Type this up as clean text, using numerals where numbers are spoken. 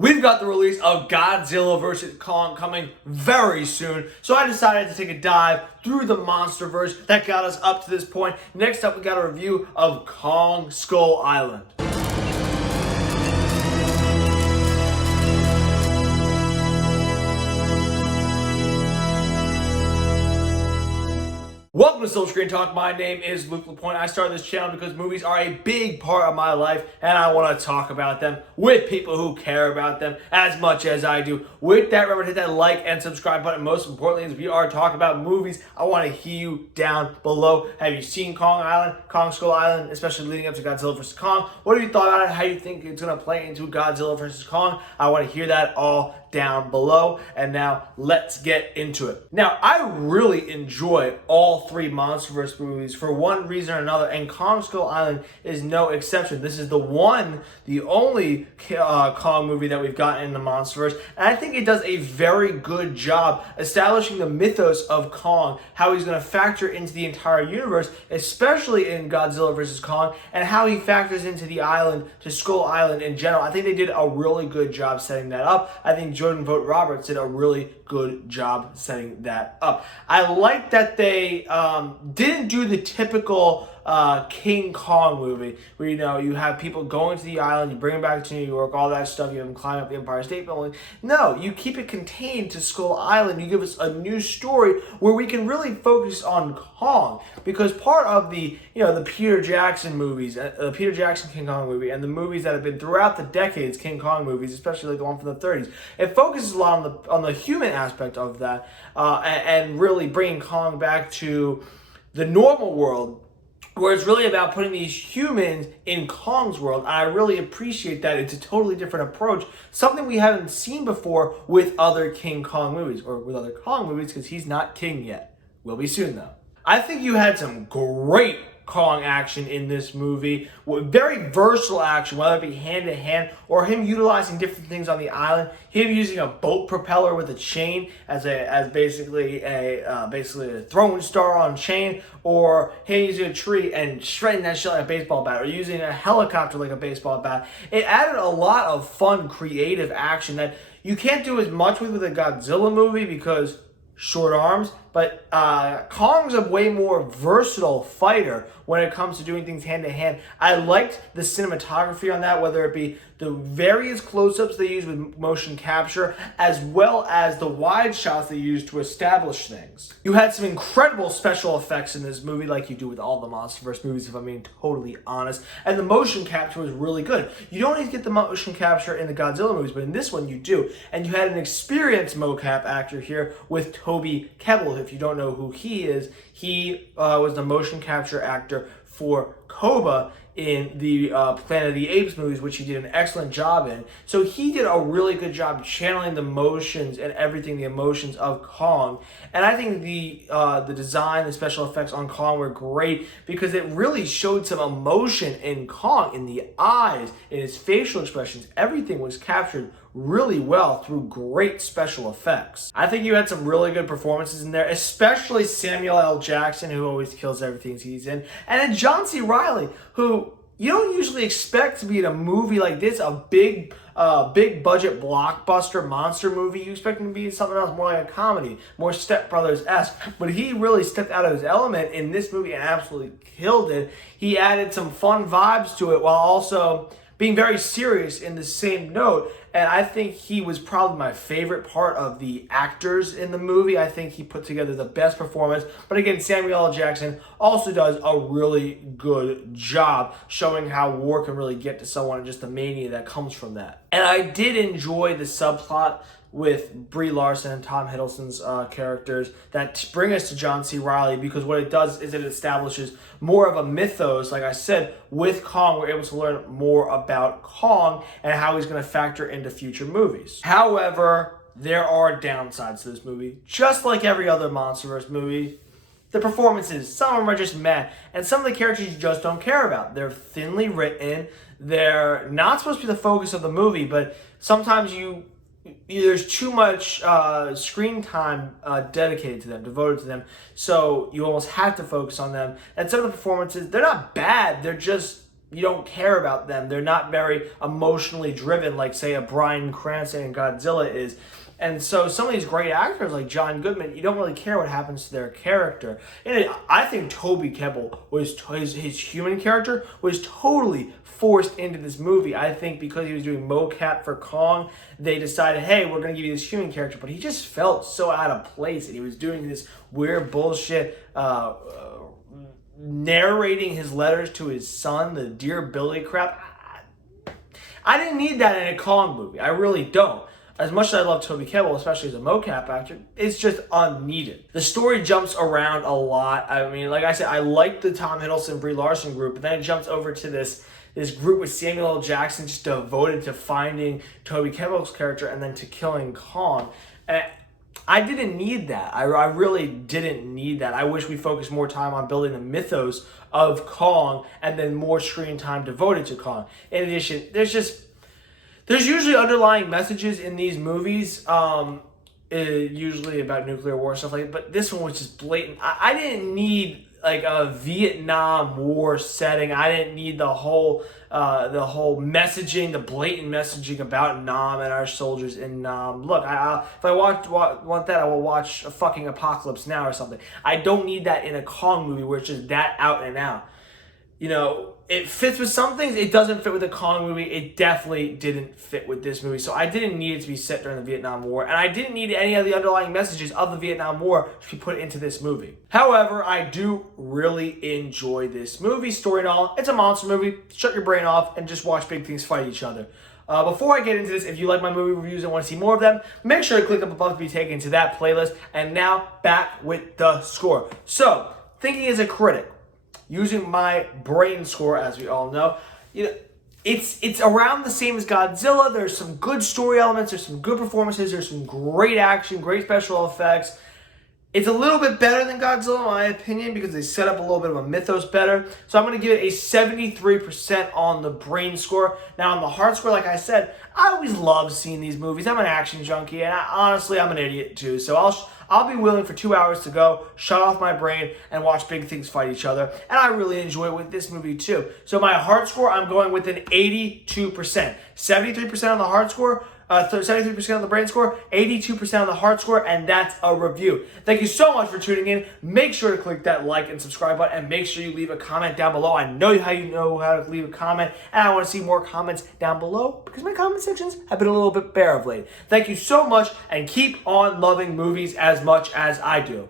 We've got the release of Godzilla vs. Kong coming very soon, so I decided to take a dive through the Monsterverse that got us up to this point. Next up, we got a review of Kong Skull Island. Welcome to Silver Screen Talk. My name is Luke LaPointe. I started this channel because movies are a big part of my life and I want to talk about them with people who care about them as much as I do. With that, remember to hit that like and subscribe button. Most importantly, as we are talking about movies, I want to hear you down below. Have you seen Kong Skull Island, especially leading up to Godzilla vs. Kong? What have you thought about it? How do you think it's going to play into Godzilla vs. Kong? I want to hear that all down below. And now let's get into it. Now, I really enjoy all three Monsterverse movies for one reason or another, and Kong Skull Island is no exception. This is the only Kong movie that we've gotten in the Monsterverse, and I think it does a very good job establishing the mythos of Kong, how he's going to factor into the entire universe, especially in Godzilla vs. Kong, and how he factors into the island, to Skull Island in general. I think they did a really good job setting that up. I think Jordan Vogt-Roberts did a really good job setting that up. I like that they didn't do the typical King Kong movie where, you know, you have people going to the island, you bring them back to New York, all that stuff, you have them climb up the Empire State Building. No, you keep it contained to Skull Island. You give us a new story where we can really focus on Kong, because part of the Peter Jackson movies, the Peter Jackson King Kong movie, and the movies that have been throughout the decades, King Kong movies, especially like the one from the 30s, it focuses a lot on the human aspect of that, and really bringing Kong back to the normal world, where it's really about putting these humans in Kong's world. And I really appreciate that. It's a totally different approach, something we haven't seen before with other King Kong movies, or with other Kong movies, because he's not king yet. Will be soon, though. I think you had some great Kong action in this movie, very versatile action, whether it be hand-to-hand or him utilizing different things on the island, him using a boat propeller with a chain as basically a throwing star on chain, or him using a tree and shredding that shit like a baseball bat, or using a helicopter like a baseball bat. It added a lot of fun, creative action that you can't do as much with a Godzilla movie because short arms, but Kong's a way more versatile fighter when it comes to doing things hand-to-hand. I liked the cinematography on that, whether it be the various close-ups they use with motion capture, as well as the wide shots they use to establish things. You had some incredible special effects in this movie, like you do with all the Monsterverse movies, if I'm being totally honest, and the motion capture was really good. You don't always get the motion capture in the Godzilla movies, but in this one you do. And you had an experienced mocap actor here with Toby Kebbell. If you don't know who he is, he was the motion capture actor for Koba in the Planet of the Apes movies, which he did an excellent job in. So he did a really good job channeling the motions and everything, the emotions of Kong. And I think the design, the special effects on Kong were great, because it really showed some emotion in Kong, in the eyes, in his facial expressions. Everything was captured really well through great special effects. I think you had some really good performances in there, especially Samuel L. Jackson, who always kills everything he's in, and then John C. Reilly, who you don't usually expect to be in a movie like this, a big budget blockbuster monster movie. You expect him to be in something else, more like a comedy, more Step Brothers-esque. But he really stepped out of his element in this movie and absolutely killed it. He added some fun vibes to it while also being very serious in the same note. And I think he was probably my favorite part of the actors in the movie. I think he put together the best performance. But again, Samuel L. Jackson also does a really good job showing how war can really get to someone and just the mania that comes from that. And I did enjoy the subplot with Brie Larson and Tom Hiddleston's characters that bring us to John C. Reilly, because what it does is it establishes more of a mythos. Like I said, with Kong, we're able to learn more about Kong and how he's going to factor into future movies. However, there are downsides to this movie. Just like every other Monsterverse movie, the performances, some of them are just meh, and some of the characters you just don't care about. They're thinly written, they're not supposed to be the focus of the movie, but sometimes there's too much screen time dedicated to them, devoted to them, so you almost have to focus on them. And some of the performances, they're not bad, they're just you don't care about them. They're not very emotionally driven like, say, a Bryan Cranston in Godzilla is. And so some of these great actors like John Goodman, you don't really care what happens to their character. And I think Toby Kebbell his human character was totally forced into this movie. I think because he was doing mocap for Kong, they decided, hey, we're going to give you this human character. But he just felt so out of place, and he was doing this weird bullshit narrating his letters to his son, the Dear Billy crap. I didn't need that in a Kong movie. I really don't. As much as I love Toby Kebbell, especially as a mocap actor, it's just unneeded. The story jumps around a lot. I mean, like I said, I like the Tom Hiddleston, Brie Larson group, but then it jumps over to this group with Samuel L. Jackson just devoted to finding Toby Kebbell's character and then to killing Kong. And I didn't need that. I really didn't need that. I wish we focused more time on building the mythos of Kong and then more screen time devoted to Kong. In addition, there's usually underlying messages in these movies, usually about nuclear war, stuff like that, but this one was just blatant. I didn't need like a Vietnam War setting. I didn't need the whole messaging, the blatant messaging about Nam and our soldiers in Nam. Look, if I want that, I will watch a fucking Apocalypse Now or something. I don't need that in a Kong movie where it's just that out and out. You know, it fits with some things. It doesn't fit with the Kong movie. It definitely didn't fit with this movie. So I didn't need it to be set during the Vietnam War. And I didn't need any of the underlying messages of the Vietnam War to be put into this movie. However, I do really enjoy this movie. Story and all, it's a monster movie. Shut your brain off and just watch big things fight each other. Before I get into this, if you like my movie reviews and want to see more of them, make sure to click up above to be taken to that playlist. And now, back with the score. So, thinking as a critic, using my brain score, as we all know, you know, it's around the same as Godzilla. There's some good story elements, there's some good performances, there's some great action, great special effects. It's a little bit better than Godzilla, in my opinion, because they set up a little bit of a mythos better. So I'm going to give it a 73% on the brain score. Now, on the heart score, like I said, I always love seeing these movies. I'm an action junkie, and honestly, I'm an idiot too. So I'll be willing for 2 hours to go, shut off my brain, and watch big things fight each other. And I really enjoy it with this movie too. So my heart score, I'm going with an 82%. 73% on the heart score, 73% on the brain score, 82% on the heart score, and that's a review. Thank you so much for tuning in. Make sure to click that like and subscribe button, and make sure you leave a comment down below. I know how you know how to leave a comment, and I want to see more comments down below because my comment sections have been a little bit bare of late. Thank you so much, and keep on loving movies as much as I do.